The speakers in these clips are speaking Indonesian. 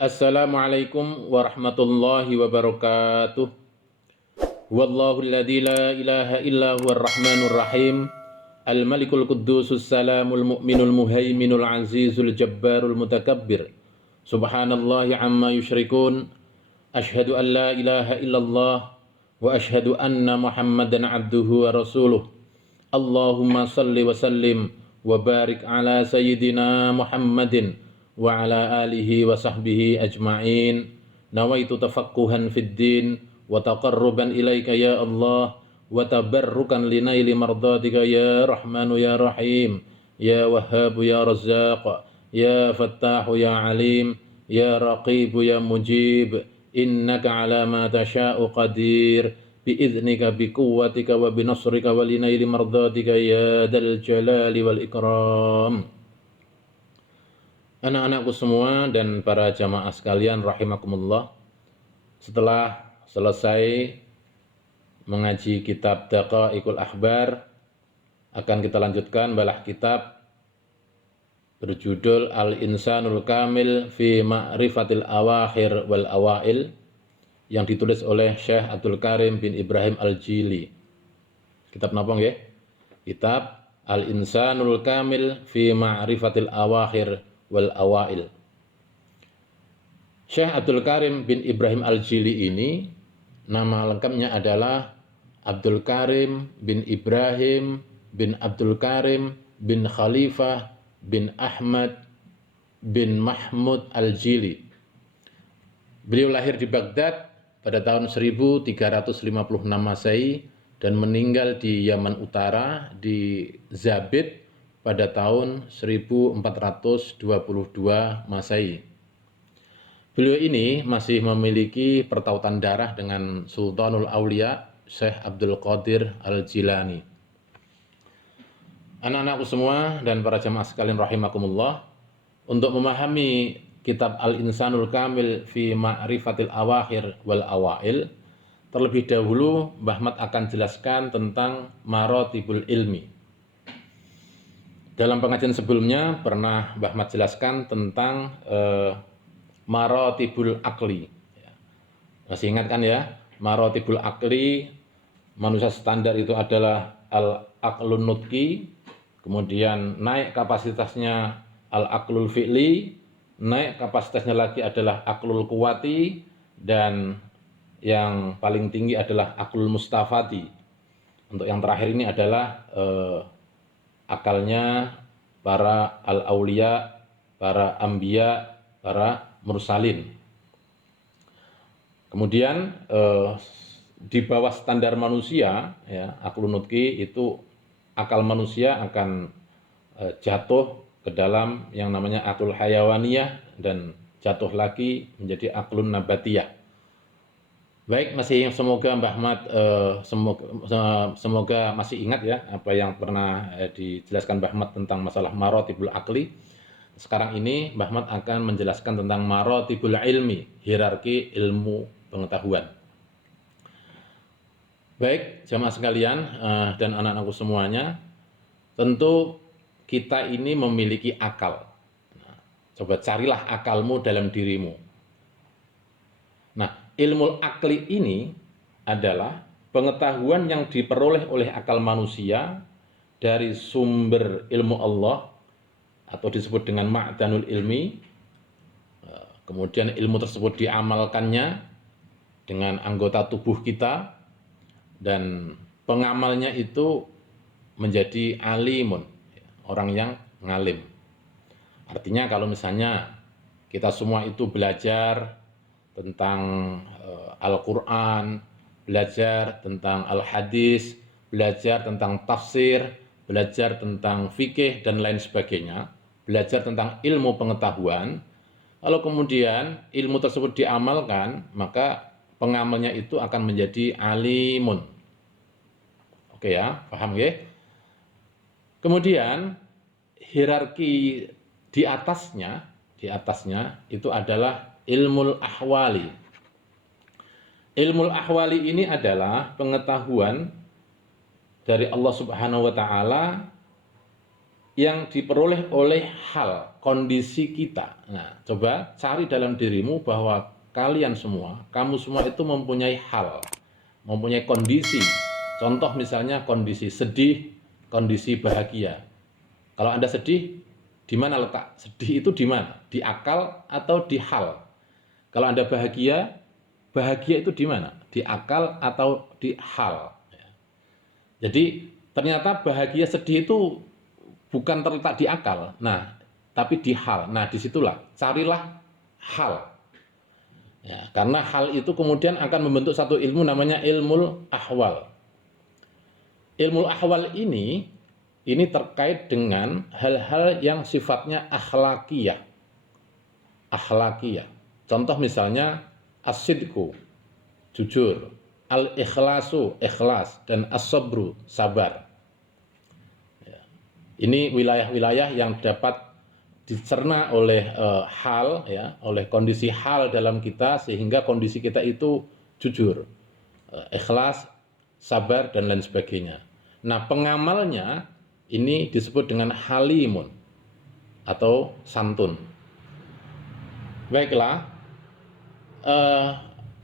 Assalamualaikum warahmatullahi wabarakatuh. Wallahu alladzi la ilaha illa huwar rahmanur rahim. Al-Malikul Quddusus Salamul Mu'minul Muhaiminul Azizul Jabbarul Mutakabbir. Subhanallahi amma yusyrikun. Asyhadu an la ilaha illallah wa asyhadu anna Muhammadan abduhu wa rasuluh. Allahumma salli wa sallim wa barik ala sayyidina Muhammadin wa ala alihi wa sahbihi ajma'in. Nawaitu tafaqquhan fid din wa taqarruban ilaika ya Allah wa tabarrukan linaili mardatika ya Rahmanu ya Rahim ya Wahhabu ya Razzaq ya Fattahu ya Alim ya Raqibu ya Mujib innaka ala ma tasha'u qadir biiznika biquwwatika wa binasrika wa linaili mardatika ya dal jalali wal ikram. Anak-anakku semua dan para jamaah sekalian rahimakumullah, setelah selesai mengaji kitab Daqaiqul Akhbar, akan kita lanjutkan balah kitab berjudul Al-Insanul Kamil fi Ma'rifatil Awakhir wal Awail yang ditulis oleh Syekh Abdul Karim bin Ibrahim Al-Jili. Kitab napa nggih? Kitab Al-Insanul Kamil fi Ma'rifatil Awakhir wal Awail. Syekh Abdul Karim bin Ibrahim Al-Jili ini nama lengkapnya adalah Abdul Karim bin Ibrahim bin Abdul Karim bin Khalifah bin Ahmad bin Mahmud Al-Jili. Beliau lahir di Baghdad pada tahun 1356 Masehi dan meninggal di Yaman Utara di Zabid pada tahun 1422 Masehi. Beliau ini masih memiliki pertautan darah dengan Sultanul Aulia Syekh Abdul Qadir Al-Jilani. Anak-anakku semua dan para jamaah sekalian rahimakumullah, untuk memahami kitab Al-Insanul Kamil fi Ma'rifatil Awakhir wal Awail, terlebih dahulu Mbah Mat akan jelaskan tentang maratibul ilmi. Dalam pengajian sebelumnya pernah Mbah Mat jelaskan tentang maratibul akli. Masih ingat kan ya? Maratibul akli, manusia standar itu adalah al-aqlun nutqi, kemudian naik kapasitasnya al-aqlul fi'li, naik kapasitasnya lagi adalah aqlul quwati, dan yang paling tinggi adalah aqlul mustafati. Untuk yang terakhir ini adalah akalnya para al-aulia, para ambiya, para mursalin. Kemudian di bawah standar manusia, ya, aqlun nutqi itu akal manusia akan jatuh ke dalam yang namanya aqlul hayawaniyah dan jatuh lagi menjadi aqlun nabatiyah. Baik, semoga Mbah Mat semoga masih ingat ya apa yang pernah dijelaskan Mbah Mat tentang masalah maratibul akli. Sekarang ini Mbah Mat akan menjelaskan tentang maratibul ilmi, hierarki ilmu pengetahuan. Baik, jamaah sekalian dan anak-anakku semuanya, tentu kita ini memiliki akal. Nah, coba carilah akalmu dalam dirimu. Nah, ilmu akli ini adalah pengetahuan yang diperoleh oleh akal manusia dari sumber ilmu Allah atau disebut dengan ma'danul ilmi. Kemudian ilmu tersebut diamalkannya dengan anggota tubuh kita dan pengamalnya itu menjadi alimun, orang yang ngalim. Artinya kalau misalnya kita semua itu belajar tentang Al-Quran, belajar tentang Al-Hadis, belajar tentang tafsir, belajar tentang fikih dan lain sebagainya, belajar tentang ilmu pengetahuan. Kalau kemudian ilmu tersebut diamalkan, maka pengamalnya itu akan menjadi alimun. Oke ya, paham ya? Kemudian hierarki di atasnya itu adalah ilmul ahwali. Ilmul ahwali ini adalah pengetahuan dari Allah Subhanahu wa taala yang diperoleh oleh hal kondisi kita. Nah, coba cari dalam dirimu bahwa kalian semua, kamu semua itu mempunyai hal, mempunyai kondisi. Contoh misalnya kondisi sedih, kondisi bahagia. Kalau Anda sedih, di mana letak? Sedih itu di mana? Di akal atau di hal? Kalau Anda bahagia, bahagia itu di mana? Di akal atau di hal? Jadi ternyata bahagia sedih itu bukan terletak di akal, nah, tapi di hal. Nah, disitulah carilah hal. Ya, karena hal itu kemudian akan membentuk satu ilmu namanya ilmu ahwal. Ilmu ahwal ini terkait dengan hal-hal yang sifatnya akhlakiyah. Akhlakiyah. Contoh misalnya as-sidqu, jujur, al-ikhlasu, ikhlas, dan as-sabru, sabar. Ya. Ini wilayah-wilayah yang dapat dicerna oleh hal, ya, oleh kondisi hal dalam kita sehingga kondisi kita itu jujur, ikhlas, sabar, dan lain sebagainya. Nah, pengamalnya ini disebut dengan halimun atau santun. Baiklah,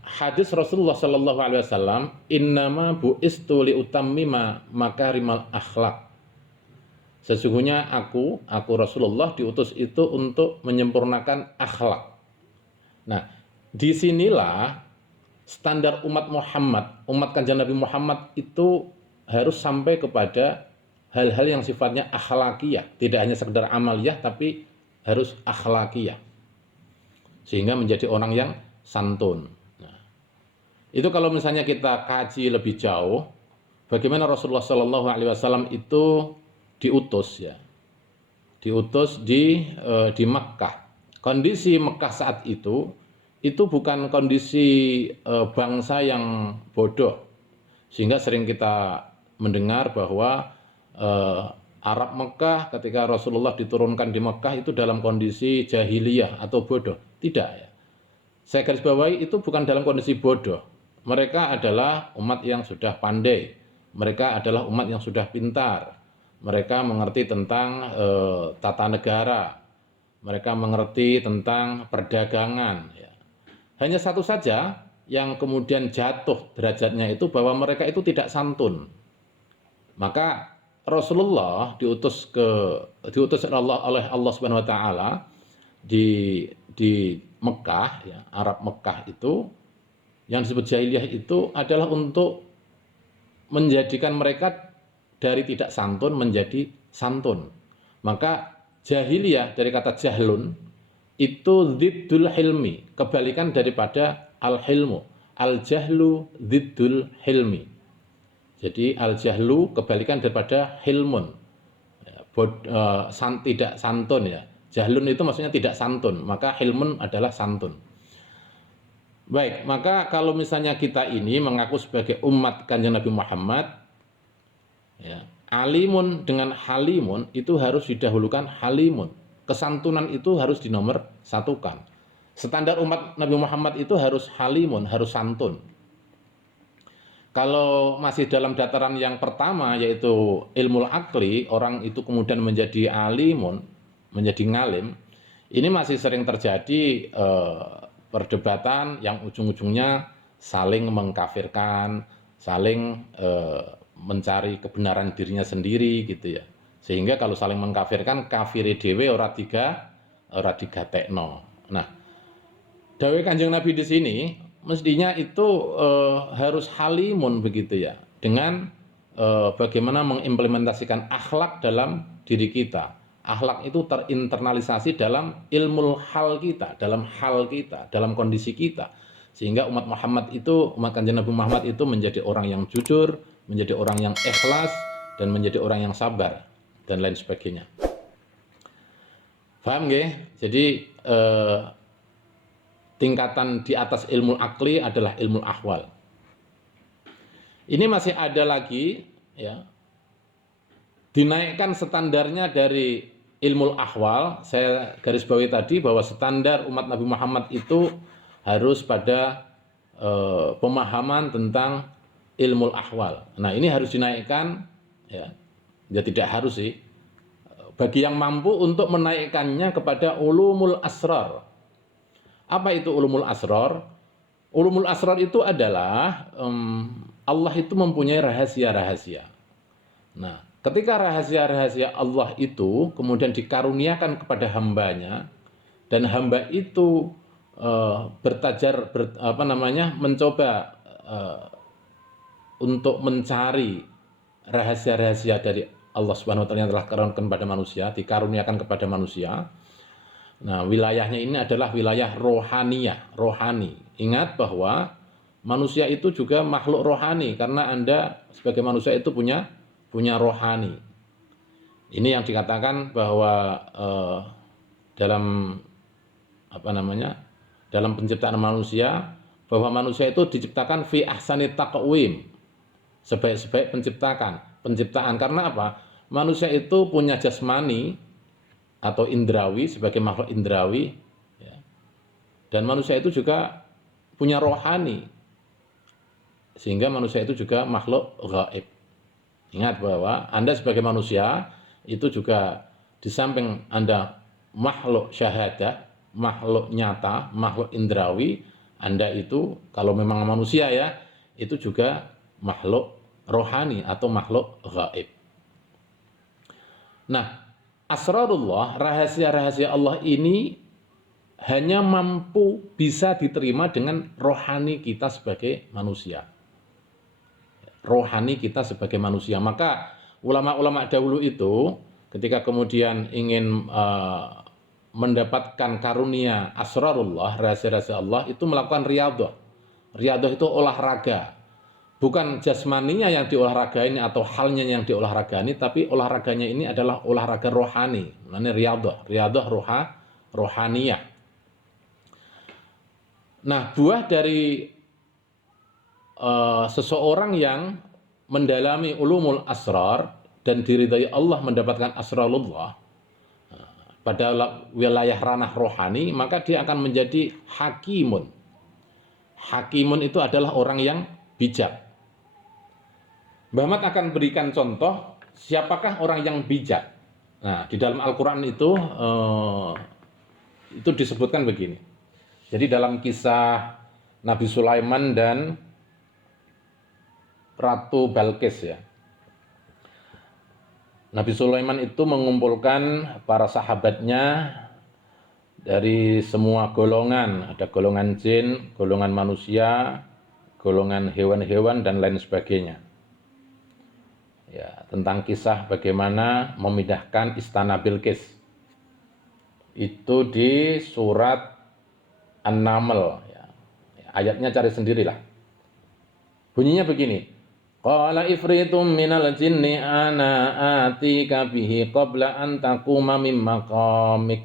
hadis Rasulullah Shallallahu Alaihi Wasallam, innama bu'istu liutammima makarimal akhlak. Sesungguhnya aku Rasulullah diutus itu untuk menyempurnakan akhlak. Nah, disinilah standar umat Muhammad, umat kanjeng Nabi Muhammad itu harus sampai kepada hal-hal yang sifatnya akhlakiyah, tidak hanya sekedar amaliyah tapi harus akhlakiyah, sehingga menjadi orang yang santun. Nah, itu kalau misalnya kita kaji lebih jauh, bagaimana Rasulullah Shallallahu Alaihi Wasallam itu diutus, ya, diutus di Makkah. Kondisi Makkah saat itu bukan kondisi bangsa yang bodoh, sehingga sering kita mendengar bahwa Arab Mekah ketika Rasulullah diturunkan di Mekah itu dalam kondisi jahiliyah atau bodoh. Tidak, ya. Saya garis bawahi itu bukan dalam kondisi bodoh. Mereka adalah umat yang sudah pandai. Mereka adalah umat yang sudah pintar. Mereka mengerti tentang tata negara. Mereka mengerti tentang perdagangan, ya. Hanya satu saja yang kemudian jatuh derajatnya itu bahwa mereka itu tidak santun. Maka Rasulullah diutus oleh Allah Subhanahu wa taala di Mekah, ya, Arab Mekah itu yang disebut jahiliyah itu adalah untuk menjadikan mereka dari tidak santun menjadi santun. Maka jahiliyah dari kata jahlun itu ziddul hilmi, kebalikan daripada al-hilmu. Al-jahlu ziddul hilmi. Jadi al-jahlu kebalikan daripada hilmun, tidak santun, ya. Jahlun itu maksudnya tidak santun, maka hilmun adalah santun. Baik, maka kalau misalnya kita ini mengaku sebagai umat kanjeng Nabi Muhammad, ya, alimun dengan halimun itu harus didahulukan halimun. Kesantunan itu harus dinomor satukan. Standar umat Nabi Muhammad itu harus halimun, harus santun. Kalau masih dalam dataran yang pertama yaitu ilmu akli, orang itu kemudian menjadi alimun, menjadi ngalim, ini masih sering terjadi perdebatan yang ujung-ujungnya saling mengkafirkan, saling mencari kebenaran dirinya sendiri, gitu, ya. Sehingga kalau saling mengkafirkan, kafiri dhewe ora digatekno. Nah, dawuh Kanjeng Nabi di sini mestinya itu harus halimun, begitu, ya, dengan bagaimana mengimplementasikan akhlak dalam diri kita. Akhlak itu terinternalisasi dalam ilmu hal kita, dalam kondisi kita, sehingga umat Kanjeng Nabi Muhammad itu menjadi orang yang jujur, menjadi orang yang ikhlas, dan menjadi orang yang sabar, dan lain sebagainya. Paham nggih? Jadi tingkatan di atas ilmu akli adalah ilmu ahwal. Ini masih ada lagi, ya, dinaikkan standarnya dari ilmu ahwal. Saya garis bawahi tadi bahwa standar umat Nabi Muhammad itu harus pada pemahaman tentang ilmu ahwal. Nah, ini harus dinaikkan, ya. Ya tidak harus sih. bagi yang mampu untuk menaikkannya kepada ulumul asrar. Apa itu ulumul asrar? Ulumul asrar itu adalah Allah itu mempunyai rahasia-rahasia. Nah, ketika rahasia-rahasia Allah itu kemudian dikaruniakan kepada hambanya, dan hamba itu mencoba untuk mencari rahasia-rahasia dari Allah Subhanahu wa taala yang telah dikaruniakan kepada manusia, dikaruniakan kepada manusia. Nah, wilayahnya ini adalah wilayah rohaniyah, rohani. Ingat bahwa manusia itu juga makhluk rohani karena Anda sebagai manusia itu punya rohani. Ini yang dikatakan bahwa dalam dalam penciptaan manusia, bahwa manusia itu diciptakan fi ahsani taqwim, sebaik-sebaik penciptaan. Karena apa? Manusia itu punya jasmani atau indrawi sebagai makhluk indrawi, ya. Dan manusia itu juga punya rohani, sehingga manusia itu juga makhluk gaib. Ingat bahwa Anda sebagai manusia itu juga di samping Anda makhluk syahadah, makhluk nyata, makhluk indrawi, Anda itu kalau memang manusia ya, itu juga makhluk rohani atau makhluk gaib. Nah, asrarullah, rahasia-rahasia Allah ini hanya mampu bisa diterima dengan rohani kita sebagai manusia. Rohani kita sebagai manusia. Maka ulama-ulama dahulu itu ketika kemudian ingin mendapatkan karunia asrarullah, rahasia-rahasia Allah, itu melakukan riyadhah. Riyadhah itu olahraga. Bukan jasmaninya yang diolahragani atau halnya yang diolahragani, tapi olahraganya ini adalah olahraga rohani. Namanya riyadhah rohaniyah. Nah, buah dari seseorang yang mendalami ulumul asrar dan diridhai Allah mendapatkan asrarullah pada wilayah ranah rohani, maka dia akan menjadi hakimun. Hakimun itu adalah orang yang bijak. Mbah Mat akan berikan contoh siapakah orang yang bijak. Nah, di dalam Al-Quran itu disebutkan begini. Jadi dalam kisah Nabi Sulaiman dan Ratu Balqis ya. Nabi Sulaiman itu mengumpulkan para sahabatnya dari semua golongan. Ada golongan jin, golongan manusia, golongan hewan-hewan dan lain sebagainya. Ya, tentang kisah bagaimana memindahkan istana Bilqis. Itu di surat An-Naml ya. Ayatnya cari sendirilah. Bunyinya begini. Qala ifritum minal jinni ana atika bihi qabla an taquma min maqamik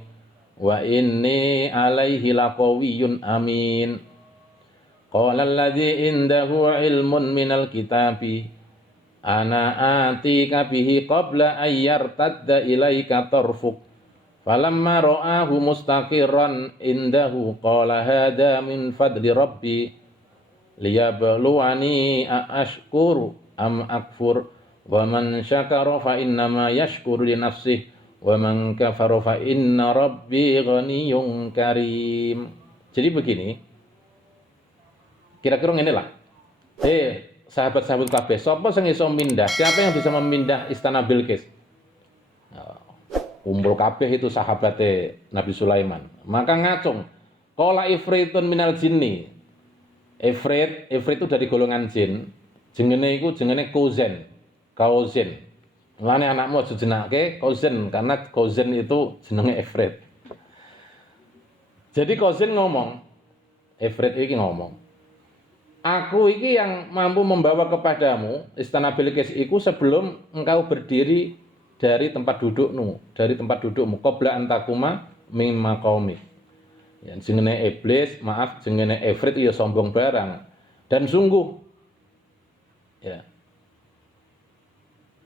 wa inni alaihi laqawiyyun amin. Qala alladzi indahu ilmun minal kitabi ana atika bihi qabla ayyartadda ilaika tarfuk falamma ra'ahu mustaqirran indahu qala hadha min fadli rabbi liyabluwani ashkuru am akfur wa man syakara fa innama yashkuru li nafsihi wa man kafara fa inna rabbi ghaniyyun karim. Jadi begini, kira-kira ngene lah. Sahabat-sahabat kabeh, sapa sing iso mindah? Siapa yang bisa memindah istana Bilqis? Kumpul kabeh itu sahabate Nabi Sulaiman. Maka ngacung, qala ifritun minal jinni. Ifrit itu dari golongan jin. Jenenge iku jenenge Qauzin. Mulane anakmu aja jenenge Qauzin karena Qauzin itu jenenge ifrit. Jadi Qauzin ngomong, ifrit iki ngomong, aku iki yang mampu membawa kepadamu istana Bilqis iku sebelum engkau berdiri dari tempat dudukmu, qabla antakuma min maqamik. Ya, jenenge iblis, jenenge ifrit ya sombong barang. Dan sungguh ya,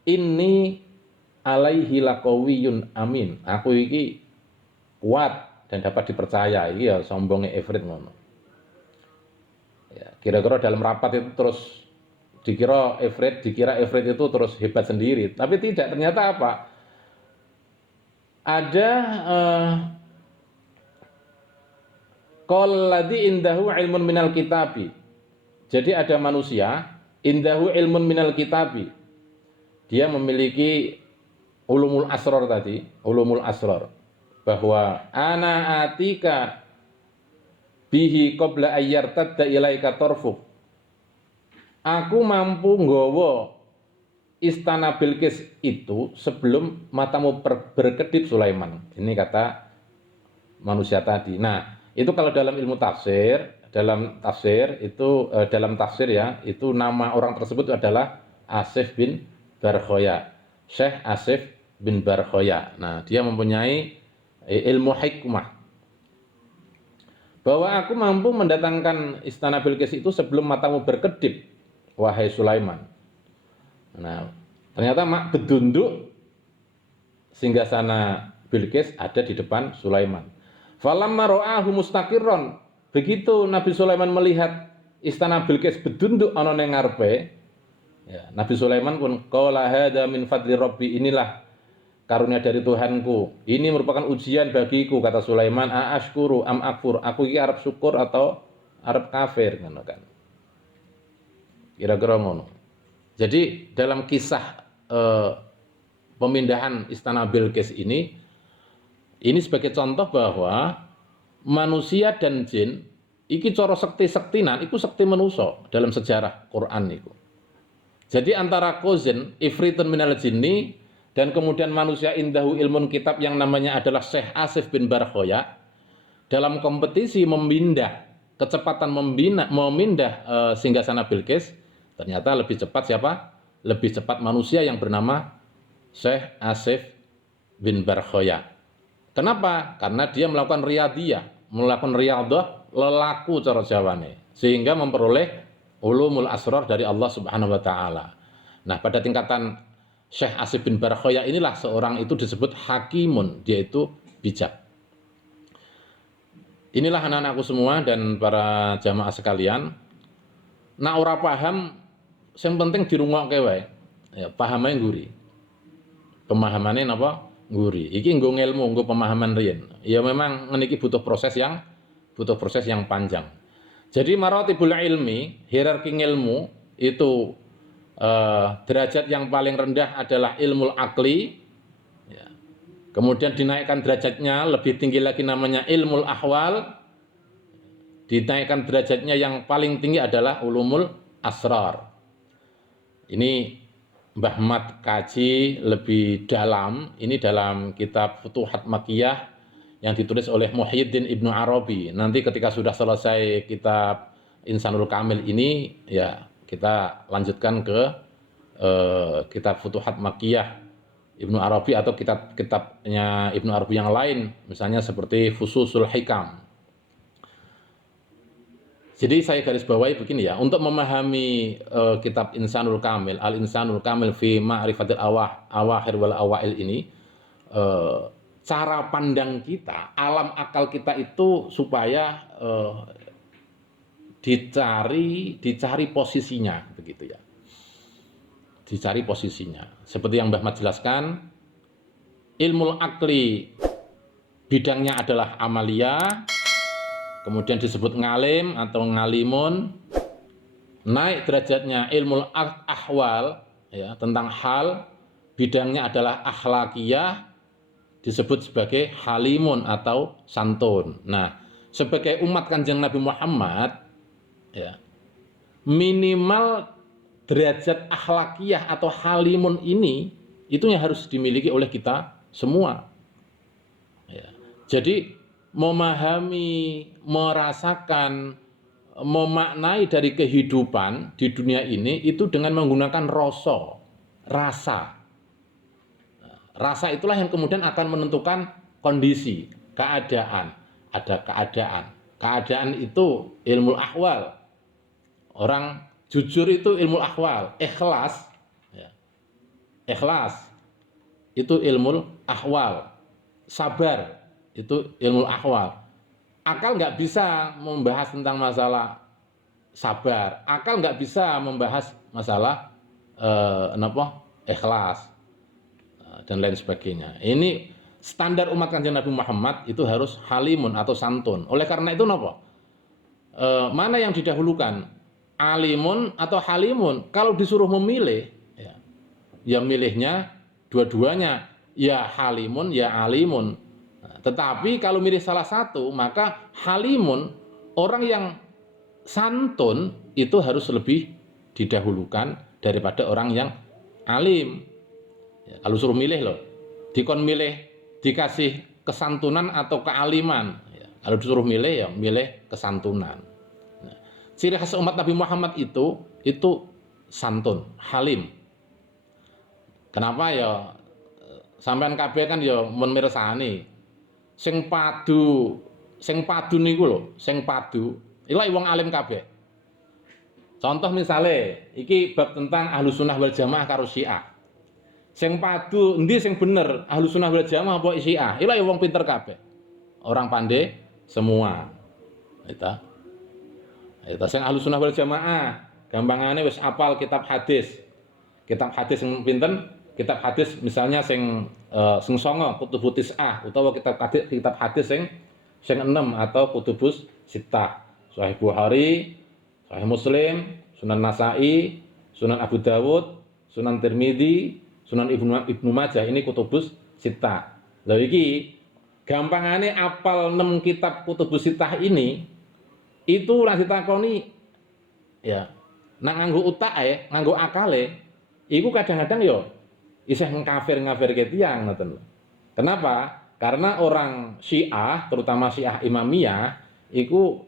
ini alaihi laqawiyyun amin. Aku iki kuat dan dapat dipercaya. Iki ya sombongnya ifrit ngono. Ya, kira-kira dalam rapat itu terus dikira ifrit itu terus hebat sendiri, tapi tidak, ternyata apa? Ada qalladzi indahu ilmun minal kitabi. Jadi ada manusia indahu ilmun minal kitabi. Dia memiliki ulumul asrar tadi, ulumul asrar. Bahwa ana atika bihi qabla ayyartadda ilaika tarfuk. Aku mampu nggawa istana Bilqis itu sebelum matamu berkedip Sulaiman. Ini kata manusia tadi. Nah, itu kalau dalam ilmu tafsir, dalam tafsir ya, itu nama orang tersebut adalah Asif bin Barkhoya. Syekh Asif bin Barkhoya. Nah, dia mempunyai ilmu hikmah. Bahwa aku mampu mendatangkan istana Bilqis itu sebelum matamu berkedip, wahai Sulaiman. Nah, ternyata mak bedunduk singgasana Bilqis ada di depan Sulaiman. Falamma ra'ahu mustaqirron, begitu Nabi Sulaiman melihat istana Bilqis bedunduk ana ning ngarepe, ya, Nabi Sulaiman pun qala hadza min fadli rabbi, inilah karunia dari Tuhanku. Ini merupakan ujian bagiku, kata Sulaiman. Aashkuru am akfur, aku iki arep syukur atau arep kafir, ngono kan. Kira-kira ngono. Jadi dalam kisah pemindahan istana Bilqis ini sebagai contoh bahwa manusia dan jin iki cara sekti-sektinan iku sekti manusa dalam sejarah Quran iku. Jadi antara kozin ifritun minal jinni dan kemudian manusia indahu ilmun kitab yang namanya adalah Syekh Asif bin Barkhoya dalam kompetisi kecepatan memindah singgasana Bilqis, ternyata lebih cepat siapa? Lebih cepat manusia yang bernama Syekh Asif bin Barkhoya. Kenapa? Karena dia melakukan riyadhah, lelaku cara Jawane, sehingga memperoleh ulumul asrar dari Allah Subhanahu wa taala. Nah, pada tingkatan Syekh Asif bin Barkhoya inilah seorang itu disebut hakimun, dia itu bijak. Inilah anak-anakku semua dan para jamaah sekalian. Nak ora paham, yang penting dirungokke wae. Ya, pahamane nguri. Pemahamane napa? Nguri. Iki nggo ilmu, nggo pemahaman riyen. Ya memang ngene iki butuh proses yang panjang. Jadi maratibul ilmi, hierarki ilmu itu derajat yang paling rendah adalah ilmu akli, ya. Kemudian dinaikkan derajatnya lebih tinggi lagi namanya ilmu ahwal, dinaikkan derajatnya yang paling tinggi adalah ulumul asrar. Ini Mbah Mat kaji lebih dalam ini dalam kitab Futuhat Makkiyah yang ditulis oleh Muhyiddin Ibnu Arabi. Nanti ketika sudah selesai kitab Insanul Kamil ini, ya kita lanjutkan ke kitab Futuhat Makkiyah Ibnu Arabi atau kitab-kitabnya Ibnu Arabi yang lain, misalnya seperti Fususul Hikam. Jadi saya garis bawahi begini ya, untuk memahami kitab Insanul Kamil, Al-Insanul Kamil fi Ma'rifatil Awakhir wal Awail ini, cara pandang kita, alam akal kita itu supaya dicari posisinya, begitu ya. Dicari posisinya. Seperti yang Mbah Mat jelaskan, ilmu akli bidangnya adalah amalia, kemudian disebut ngalim atau ngalimun. Naik derajatnya ilmu ahwal, ya, tentang hal, bidangnya adalah akhlakiyah, disebut sebagai halimun atau santun. Nah, sebagai umat Kanjeng Nabi Muhammad, ya, minimal derajat akhlakiyah atau halimun ini itu yang harus dimiliki oleh kita semua. Ya. Jadi memahami, merasakan, memaknai dari kehidupan di dunia ini itu dengan menggunakan rasa. Rasa itulah yang kemudian akan menentukan kondisi, keadaan. Ada keadaan. Keadaan itu ilmu ahwal. Orang jujur itu ilmu ahwal. Ikhlas, ya. Ikhlas itu ilmu ahwal. Sabar itu ilmu ahwal. Akal nggak bisa membahas tentang masalah sabar. Akal nggak bisa membahas masalah ikhlas dan lain sebagainya. Ini standar umat Kanjeng Nabi Muhammad itu harus halimun atau santun. Oleh karena itu napa? Mana yang didahulukan? Alimun atau halimun? Kalau disuruh memilih, ya milihnya dua-duanya, ya halimun ya alimun. Nah, tetapi kalau milih salah satu, maka halimun, orang yang santun itu harus lebih didahulukan daripada orang yang alim. Ya, kalau suruh milih loh, dikon milih dikasih kesantunan atau kealiman. Ya, kalau disuruh milih ya milih kesantunan. Nah, ciri khas umat Nabi Muhammad itu santun, halim. Kenapa ya? Sampean kabeh kan ya mun mirsani sing padu niku lho, sing padu iku wong alim kabeh. Contoh misale iki bab tentang Ahlus Sunnah wal Jamaah karo Syiah. Sing padu endi sing bener, Ahlus Sunnah wal Jamaah apa Syiah? Iku wong pinter kabeh. Orang pandai semua. Eta sing Ahlus Sunnah wal Jamaah, gampangane wis apal kitab hadis. Kitab hadis sing pinten? Kitab hadis misalnya sing songo kutubus tis'ah utawa kitab hadis sing 6 atau kutubus sittah. Sahih Bukhari, Sahih Muslim, Sunan Nasa'i, Sunan Abu Dawud, Sunan Tirmidzi, Sunan Ibnu Majah, ini kutubus sittah. Lha iki gampangane apal 6 kitab kutubus sittah ini itu lah ditakoni ya. Nak nganggo utake, nganggo akale, iku kadang-kadang yo isih ngkafir-ngafirke tiyang ngoten lho. Kenapa? Karena orang Syiah, terutama Syiah Imamiyah, iku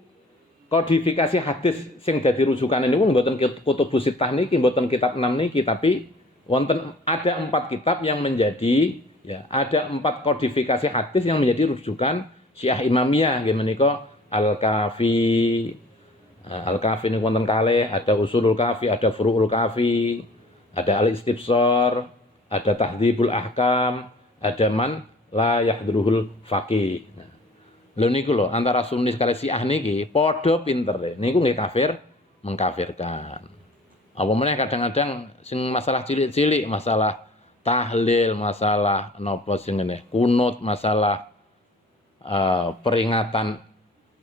kodifikasi hadis sing dadi rujukane niku mboten kutubus sittah niki, mboten kitab 6 niki, tapi wonten ada 4 kitab yang menjadi ya, ada 4 kodifikasi hadis yang menjadi rujukan Syiah Imamiyah nggih menika Al-Kafi. Al-Kafi niku wonten kalih, ada Usulul Kafi, ada Furu'ul Kafi, ada Al-Istibsar, ada Tahdzibul Ahkam, ada Man la yahdruhul faqih. Nah, lho niku lho antara Sunni kali Syiah niki padha pintere. Niku nggih kafir mengkafirkan. Apa meneh kadang-kadang sing masalah cilik-cilik, masalah tahlil, masalah napa sing ngene, kunut, masalah peringatan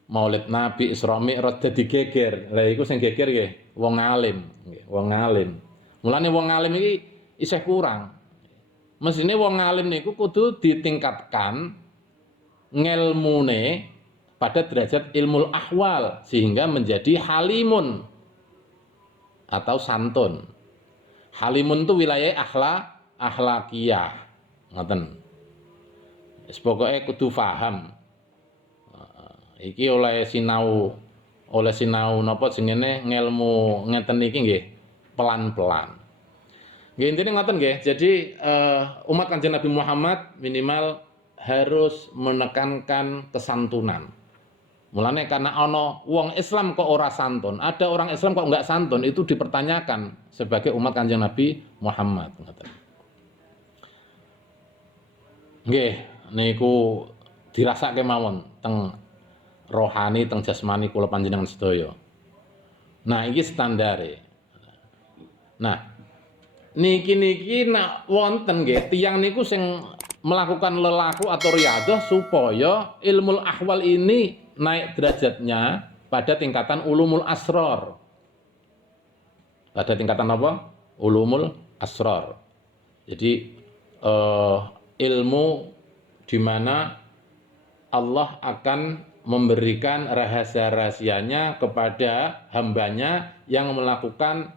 Maulid Nabi Isra Mi'raj dadi geger. Lah iku sing geger nggih wong alim, nggih, wong alim. Mulane wong alim iki isih kurang. Mesine wong alim niku kudu ditingkatkan ngelmune pada derajat ilmul ahwal sehingga menjadi halimun atau santun. Halimun itu wilayah akhlakiyah. Ngoten. Wis pokoke kudu paham. Iki oleh sinau napa jenenge ngelmu ngeten iki nggih pelan-pelan. Nggih intine ngoten nggih. Jadi umat Kanjeng Nabi Muhammad minimal harus menekankan kesantunan. Mulane karena ana wong Islam kok ora santun, ada orang Islam kok enggak santun, itu dipertanyakan sebagai umat Kanjeng Nabi Muhammad ngoten. Nggih, niku dirasake mawon teng rohani teng jasmani kula panjenengan sedaya. Nah, iki standare. Nah, niki nak wonten nggih tiyang niku sing melakukan lelaku atau riyadhah supaya ilmu ahwal ini naik derajatnya pada tingkatan ulumul asrar. Pada tingkatan apa? Ulumul asrar. Jadi ilmu di mana Allah akan memberikan rahasia-rahasianya kepada hambanya yang melakukan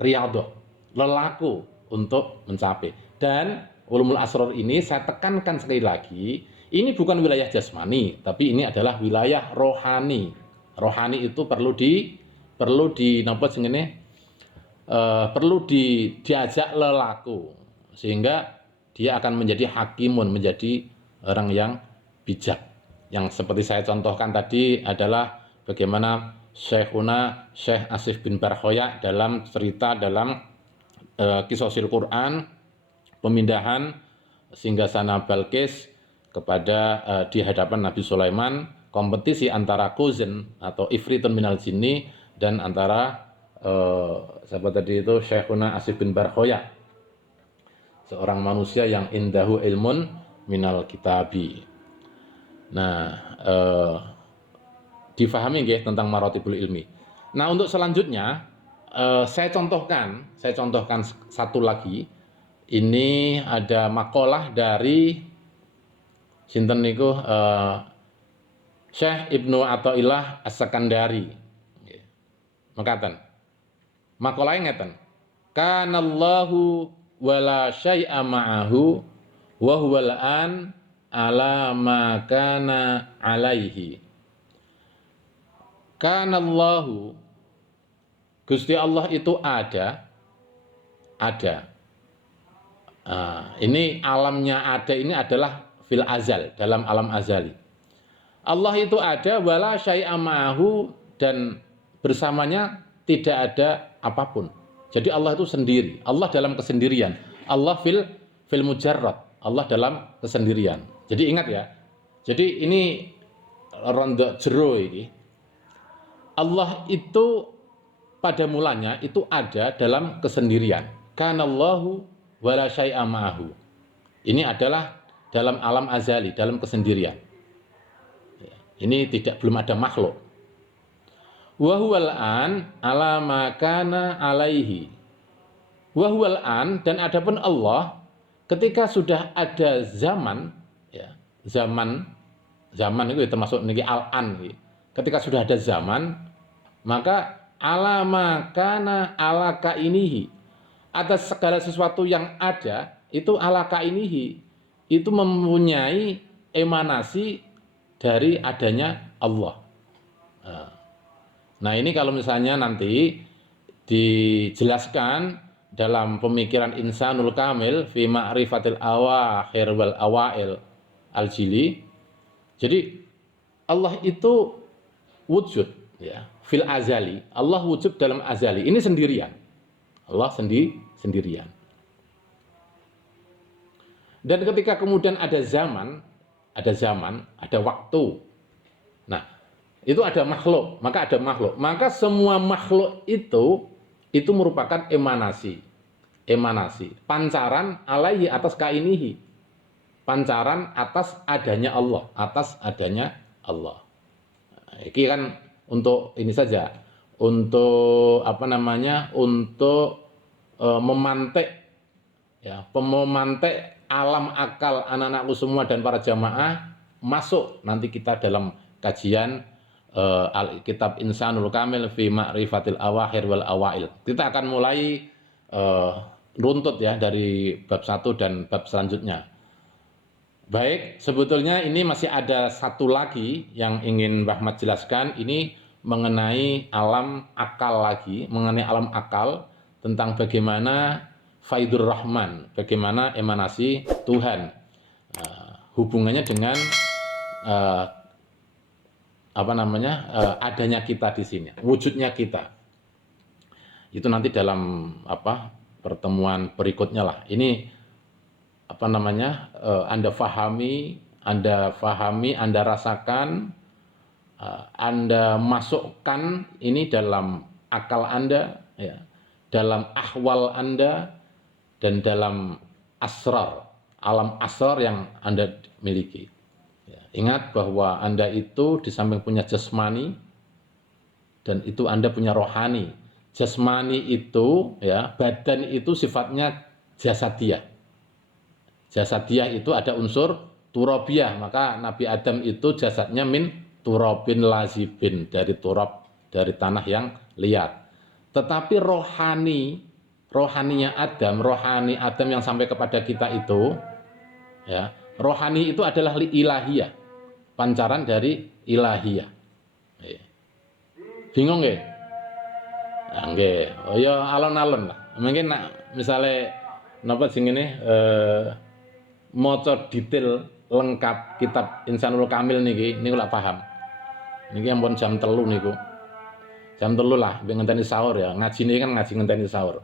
riyadhah, lelaku untuk mencapai. Dan ulumul asrar ini saya tekankan sekali lagi, ini bukan wilayah jasmani, tapi ini adalah wilayah rohani. Rohani itu perlu napa jenenge? Perlu diajak lelaku sehingga dia akan menjadi hakimun, menjadi orang yang bijak. Yang seperti saya contohkan tadi adalah bagaimana Syekhuna Syekh Asif bin Barkhoya dalam cerita dalam Qisasil Quran, pemindahan singgasana Balqis kepada di hadapan Nabi Sulaiman, kompetisi antara Kuzn atau Ifritun minal jinni dan antara siapa tadi itu Syekhuna Asif bin Barkhoya, seorang manusia yang indahu ilmun minal kitabi. Nah, difahami nggih tentang maratibul ilmi. Nah, untuk selanjutnya saya contohkan satu lagi. Ini ada makalah dari sinten niku Syekh Ibnu Athaillah As-Sakandari. Nggih. Mekaten. Makalahnya ngeten. Kanallahu wala syai'a ma'ahu wa huwal an ala ma kana alaihi. Kanallahu, Gusti Allah itu ada. Ini alamnya ada, ini adalah fil azal, dalam alam azali. Allah itu ada, wala syai'a ma'ahu, dan bersamanya tidak ada apapun. Jadi Allah itu sendiri, Allah dalam kesendirian, Allah fil mujarrad, Allah dalam kesendirian. Jadi ingat ya, jadi ini ronda jero ini. Allah itu pada mulanya itu ada dalam kesendirian. Kanallahu wala syai'a ma'ahu. Ini adalah dalam alam azali, dalam kesendirian. Ini belum ada makhluk. Wa huwal an ala ma kana alaihi. Wa huwal an, dan adapun Allah ketika sudah ada zaman, ya, zaman itu termasuk niki al-an. Ketika sudah ada zaman, maka ala ma kana ala kainihi, atas segala sesuatu yang ada itu ala kainihi, itu mempunyai emanasi dari adanya Allah. Nah, ini kalau misalnya nanti dijelaskan dalam pemikiran Insanul Kamil fi ma'rifatil awakhir wal awail al-Jili. Jadi Allah itu wujud, ya, fil azali. Allah wujud dalam azali. Ini sendirian. Allah sendirian. Dan ketika kemudian ada zaman, ada waktu. Nah, itu ada makhluk, maka ada makhluk. Maka semua makhluk itu merupakan emanasi, pancaran alaihi, atas kainihi, pancaran atas adanya Allah, Nah, ini kan untuk ini saja, untuk untuk memantik, ya, memantik alam akal anak-anakku semua dan para jamaah masuk nanti kita dalam kajian Kitab Insanul Kamil fi ma'rifatil awakhir wal awail. Kita akan mulai runtut ya dari bab 1 dan bab selanjutnya. Baik, sebetulnya ini masih ada satu lagi yang ingin Mbah Mat jelaskan, ini mengenai alam akal lagi, mengenai alam akal, tentang bagaimana Faidur Rahman, bagaimana emanasi Tuhan, hubungannya dengan adanya kita di sini, wujudnya kita. Itu nanti dalam pertemuan berikutnya lah. Ini Anda fahami, Anda rasakan, Anda masukkan ini dalam akal Anda, ya, dalam ahwal Anda, dan dalam asrar, alam asrar yang Anda miliki. Ya, ingat bahwa Anda itu di samping punya jasmani, dan itu Anda punya rohani. Jasmani itu, ya, badan itu sifatnya jasadiyah. Jasadiyah itu ada unsur turabiyah, maka Nabi Adam itu jasadnya min turabin lazibin, dari turab, dari tanah yang liat. Tetapi rohani Adam yang sampai kepada kita itu, ya, rohani itu adalah ilahiyah, pancaran dari ilahiyah. Bingung nggih? Nah, nggih. Oh ya, alon-alon lah. Mungkin misalnya napa sing ngene maca detail lengkap kitab Insanul Kamil niki lak paham. Niki ampun jam 3 niku. Jam 3 lah, ngenteni sahur ya. Ngaji ini kan ngaji ngenteni sahur.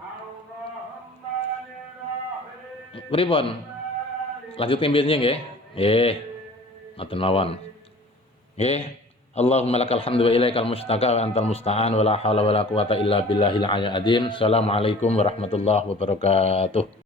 Pripun? Lanjut kembirnya nggih? Nggih. Ngoten mawon. Nggih. Allahumma lakal hamdu wa ilaikal mustaka wa antal musta'an wa la haula wa la quwata illa billahil aliyyil azim. Assalamualaikum warahmatullahi wabarakatuh.